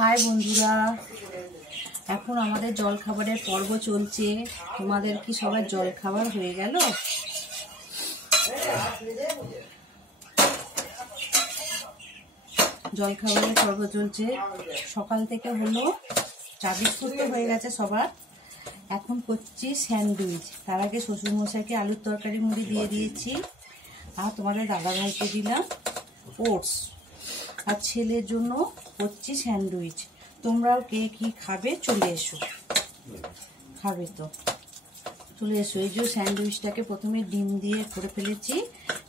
High বন্ধুরা, এখন আমাদের জল খাবারের পর্ব চলছে। তোমাদের কি সবার জল খাবার হয়ে গেল? জল খাবারের পর্ব চলছে। সকাল থেকে হলো চা বিস্কুট তো হয়ে গেছে সবার। এখন করছি স্যান্ডউইচ। তার আগে শ্বশুরমশাইকে আলুর তরকারি মুড়ি দিয়ে দিয়েছি, আর তোমাদের দাদাভাইকে দিলাম ওটস, আর ছেলের জন্য করছি স্যান্ডউইচ। তোমরাও কে কি খাবে চলে এসো। খাবে তো চলে এসো। এই যে স্যান্ডউইচটাকে প্রথমে ডিম দিয়ে করে ফেলেছি,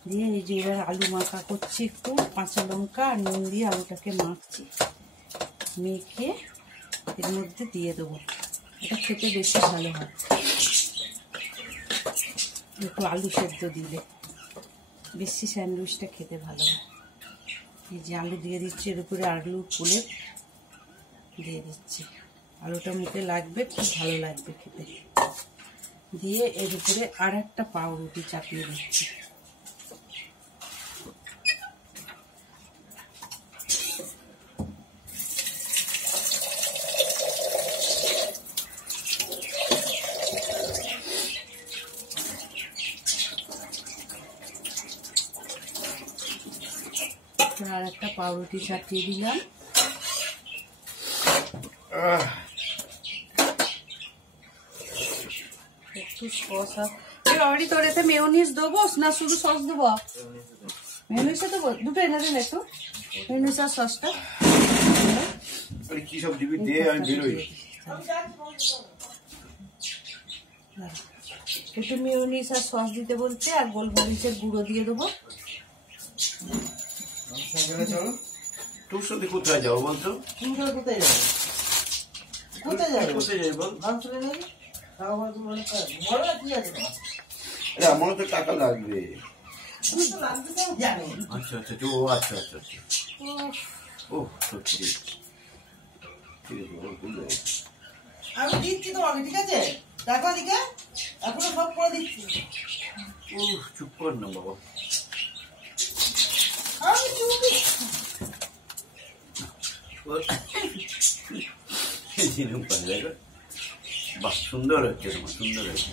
দিয়ে এই যে এবার আলু মাখা করছি, একটু কাঁচা লঙ্কা আর নুন দিয়ে আলুটাকে মাখছি, মেখে এর মধ্যে দিয়ে দেবো। এটা খেতে বেশি ভালো হয় একটু আলু সেদ্ধ দিলে, বেশি স্যান্ডউইচটা খেতে ভালো হয়। এই যে আলু দিয়ে দিচ্ছি, এর উপরে আলু ফুলে দিয়ে দিচ্ছি। আলুটা মুখে লাগবে, খুব ভালো লাগবে খেতে। দিয়ে এর উপরে আর একটা পাউরুটি চাপিয়ে দিচ্ছি। আর একটা পাউরুটি চাপিয়ে দিলাম। একটু সস অলরেডি তোর এতে মেয়োনিজ দেবো না শুধু সস দেবো? মেয়োনিজটা দেবো, দুটো এনে দেন একটু, মেয়োনিজ আর সসটা। কি সব দিবি দিয়ে আমি বেরোই। একটু মেয়োনিজ আর সস দিতে বলছে, আর গোলমরিচের গুঁড়ো দিয়ে দেবো। তোর সাথে কোথায় যাবো বলতো? কোথায় যাবো? কোথায় যাবো? কোথায় যাবি বল? চলে যাবি। আমারও তো টাকা লাগবে। আচ্ছা আচ্ছা তো আচ্ছা আচ্ছা আচ্ছা ও তো ঠিক আছে, আমি দিচ্ছি তোমাকে, ঠিক আছে? দেখো দিকে এখনো সব করে দিচ্ছি। চুপ কর না বাবা। আমি চুপ। বাহ, সুন্দর হচ্ছে, সুন্দর হচ্ছে।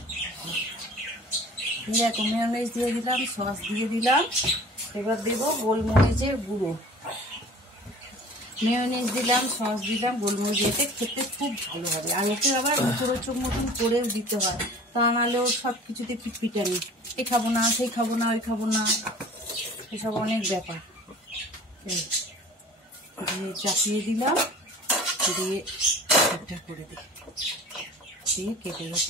দেখো মেয়োনিজ দিয়ে দিলাম, সস দিয়ে দিলাম, এবার দেবো গোলমরিচের গুঁড়ো। মেয়োনিজ দিলাম, সস দিলাম, গোলমরিচ, এতে খেতে খুব ভালো হবে। আর ওকে আবার মুখরোচক মতন করে দিতে হয়, তা নাহলে ওর সব কিছুতে পিটপিটানি, এই খাবো না, সেই খাবো না, ওই খাবো না, এসব অনেক ব্যাপার। দিয়ে চাপিয়ে দিলাম, দিয়ে একটা করে দিই, দিয়ে কেটে দিলাম।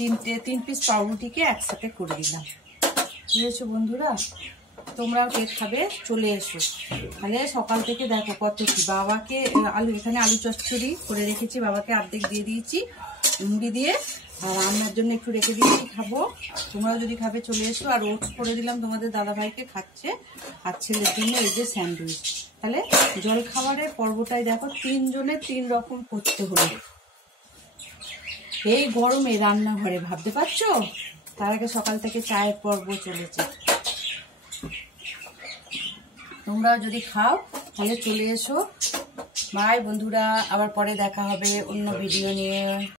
তিন পিস পাউরুটিকে একসাথে করে দিলাম। বুঝেছো বন্ধুরা? তোমরাও কেক খাবে চলে এসো। তাহলে সকাল থেকে দেখো কত কি। বাবাকে এখানে আলু চচ্চড়ি করে রেখেছি, বাবাকে অর্ধেক দিয়ে দিয়েছি মুড়ি দিয়ে, আর রান্নার জন্য একটু রেখে দিয়েছি, খাবো। তোমরাও যদি খাবে চলে এসো। আর ওটস করে দিলাম তোমাদের দাদাভাইকে, খাচ্ছে। আর ছেলের জন্য এই যে স্যান্ডউইচ। তাহলে জল খাবারের পর্বটাই দেখো 3 জনে 3 রকম করতে হলো এই গরমে রান্নাঘরে, ভাবতে পারছো? তার আগে সকাল থেকে চায়ের পর্ব চলেছে। তোমরা যদি খাও তাহলে চলে এসো। বাই বন্ধুরা, আবার পরে দেখা হবে অন্য ভিডিও নিয়ে।